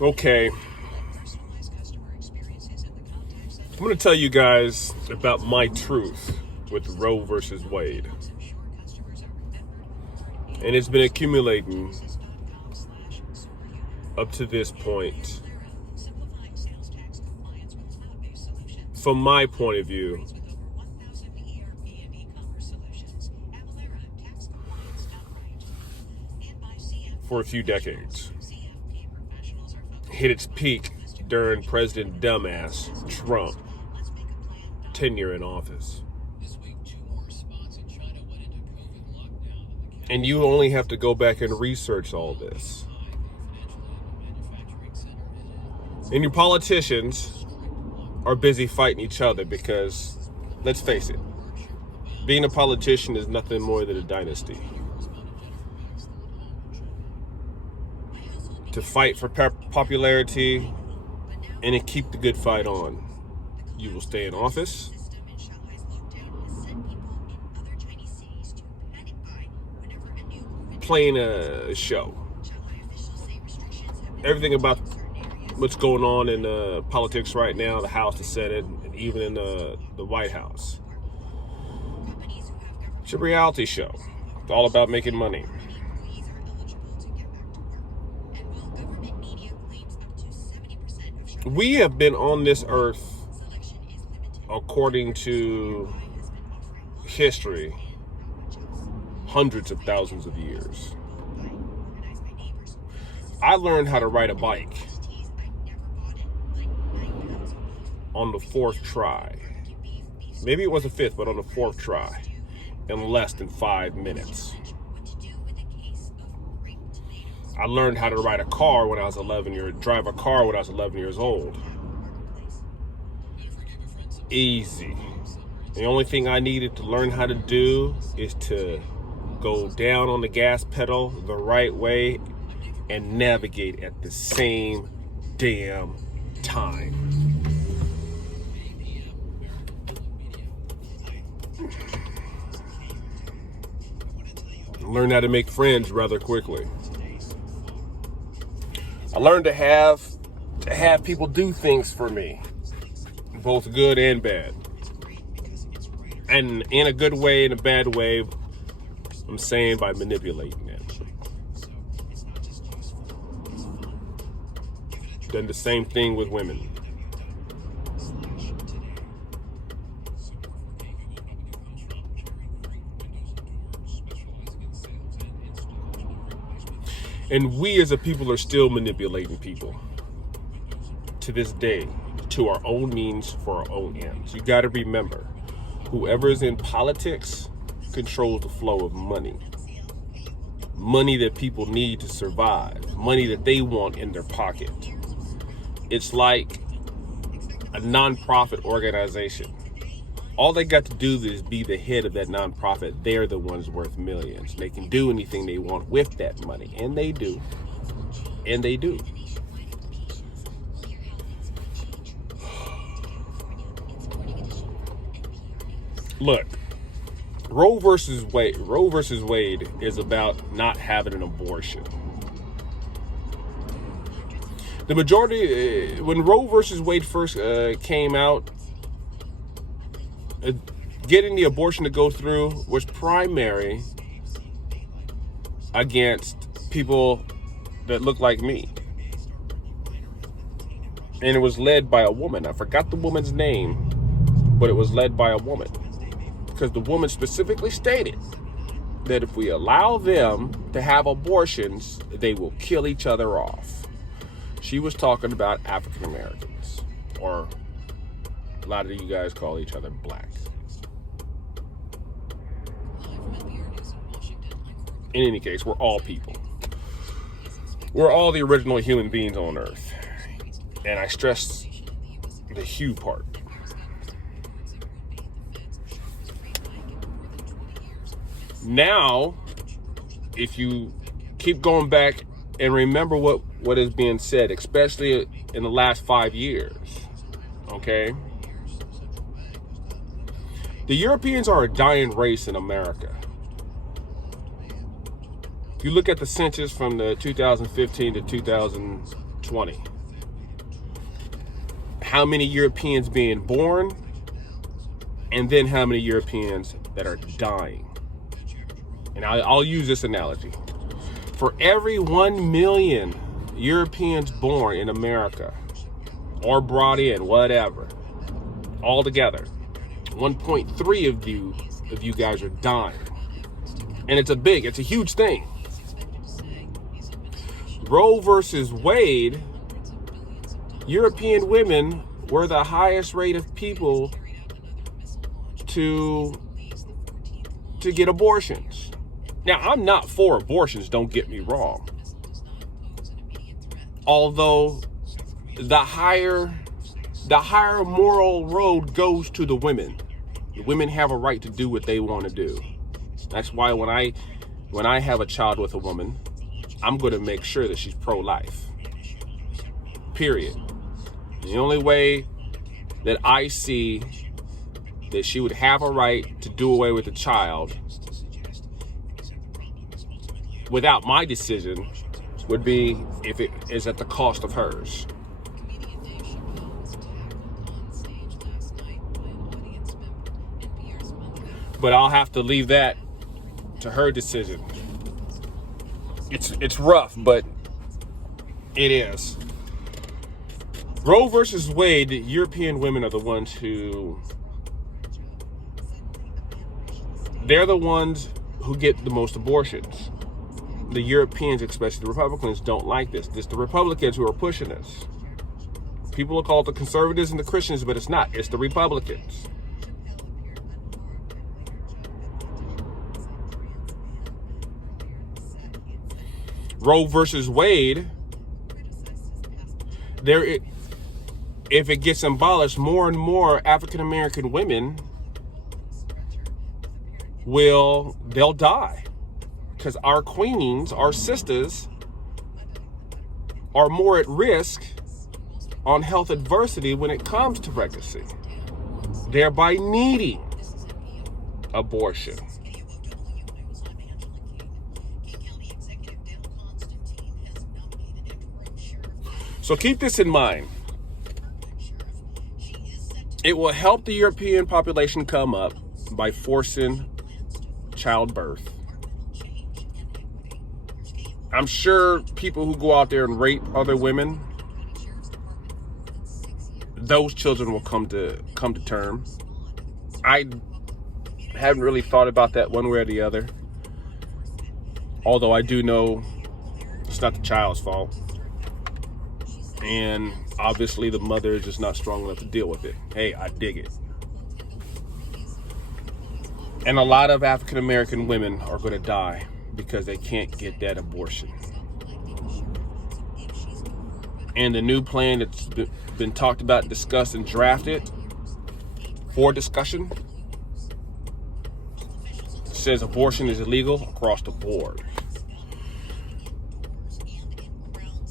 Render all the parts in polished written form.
Okay, I'm going to tell you guys about my truth with Roe versus Wade. And it's been accumulating up to this point. From my point of view, for a few decades. Hit its peak during President Dumbass Trump tenure in office. And you only have to go back and research all this. And your politicians are busy fighting each other because, let's face it, being a politician is nothing more than a dynasty. To fight for popularity and to keep the good fight on. You will stay in office. Playing a show. Everything about what's going on in politics right now, the House, the Senate, and even in the White House. It's a reality show. It's all about making money. We have been on this earth, according to history, hundreds of thousands of years. I learned how to ride a bike on the fourth try. Maybe it was the fifth, but on the fourth try, in less than 5 minutes. I learned how to ride a car when I was drive a car when I was 11 years old. Easy. The only thing I needed to learn how to do is to go down on the gas pedal the right way and navigate at the same damn time. Learn how to make friends rather quickly. I learned to have people do things for me, both good and bad. And in a good way, in a bad way, I'm saying by manipulating it. Done the same thing with women. And we as a people are still manipulating people to this day, to our own means, for our own ends. You got to remember, whoever is in politics controls the flow of money. Money that people need to survive. Money that they want in their pocket. It's like a nonprofit organization. All they got to do is be the head of that nonprofit. They're the ones worth millions. They can do anything they want with that money. And they do. And they do. Look, Roe versus Wade is about not having an abortion. The majority, when Roe versus Wade first came out, getting the abortion to go through was primary against people that look like me. And it was led by a woman. I forgot the woman's name, but it was led by a woman. Because the woman specifically stated that if we allow them to have abortions, they will kill each other off. She was talking about African Americans, or a lot of you guys call each other black. In any case, we're all people. We're all the original human beings on Earth. And I stress the hue part. Now, if you keep going back and remember what is being said, especially in the last 5 years, okay? The Europeans are a dying race in America. If you look at the census from the 2015 to 2020 2020. How many Europeans being born, and then how many Europeans that are dying. And I'll use this analogy. For every 1 million Europeans born in America, or brought in, whatever, altogether, 1.3 of you guys are dying. And it's a huge thing. Roe versus Wade, European women were the highest rate of people to get abortions. Now, I'm not for abortions, don't get me wrong. Although the higher moral road goes to the women. The women have a right to do what they want to do. That's why when I have a child with a woman, I'm going to make sure that she's pro-life. Period. The only way that I see that she would have a right to do away with the child without my decision would be if it is at the cost of hers. But I'll have to leave that to her decision. It's rough, but it is. Roe versus Wade, European women are the ones they're the ones who get the most abortions. The Europeans, especially the Republicans, don't like this. It's the Republicans who are pushing this. People will call it the conservatives and the Christians, but it's not. It's the Republicans. Roe versus Wade, if it gets abolished, more and more African American women they'll die, because our queens, our sisters, are more at risk on health adversity when it comes to pregnancy, thereby needing abortion. So keep this in mind. It will help the European population come up by forcing childbirth. I'm sure people who go out there and rape other women, those children will come to term. I haven't really thought about that one way or the other. Although I do know it's not the child's fault. And obviously the mother is just not strong enough to deal with it. Hey, I dig it. And a lot of African American women are going to die because they can't get that abortion. And the new plan that's been talked about, discussed, and drafted for discussion says abortion is illegal across the board.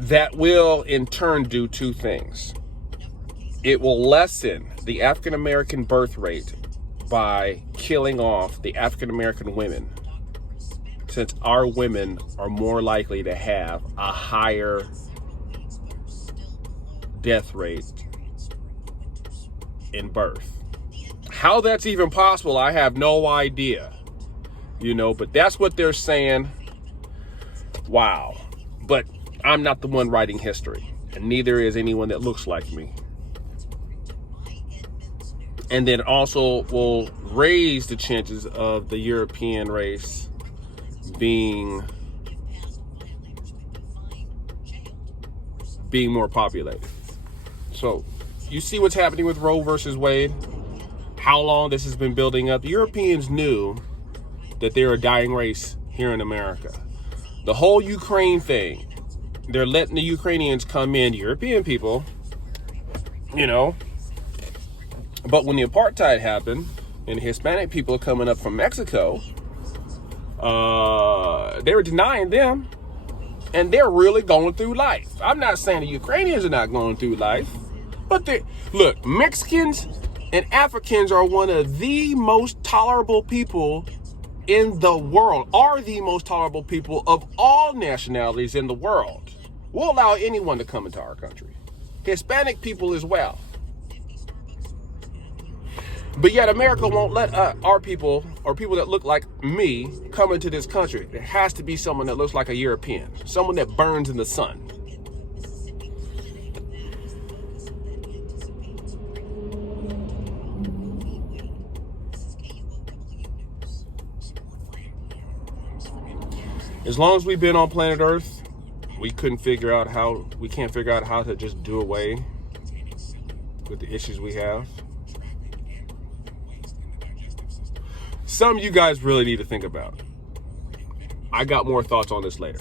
That will in turn do two things. It will lessen the African American birth rate by killing off the African American women, since our women are more likely to have a higher death rate in birth. How that's even possible, I have no idea. But that's what they're saying. Wow. But I'm not the one writing history, and neither is anyone that looks like me. And then also will raise the chances of the European race being more populated. So you see what's happening with Roe versus Wade, how long this has been building up. The Europeans knew that they're a dying race here in America. The whole Ukraine thing, they're letting the Ukrainians come in, European people, But when the apartheid happened and Hispanic people are coming up from Mexico, they were denying them, and they're really going through life. I'm not saying the Ukrainians are not going through life, but look, Mexicans and Africans are one of the most tolerable people in the world, are the most tolerable people of all nationalities in the world. We'll allow anyone to come into our country. Hispanic people as well. But yet America won't let our people, or people that look like me, come into this country. It has to be someone that looks like a European, someone that burns in the sun. As long as we've been on planet Earth, we can't figure out how to just do away with the issues we have. Some you guys really need to think about. I got more thoughts on this later.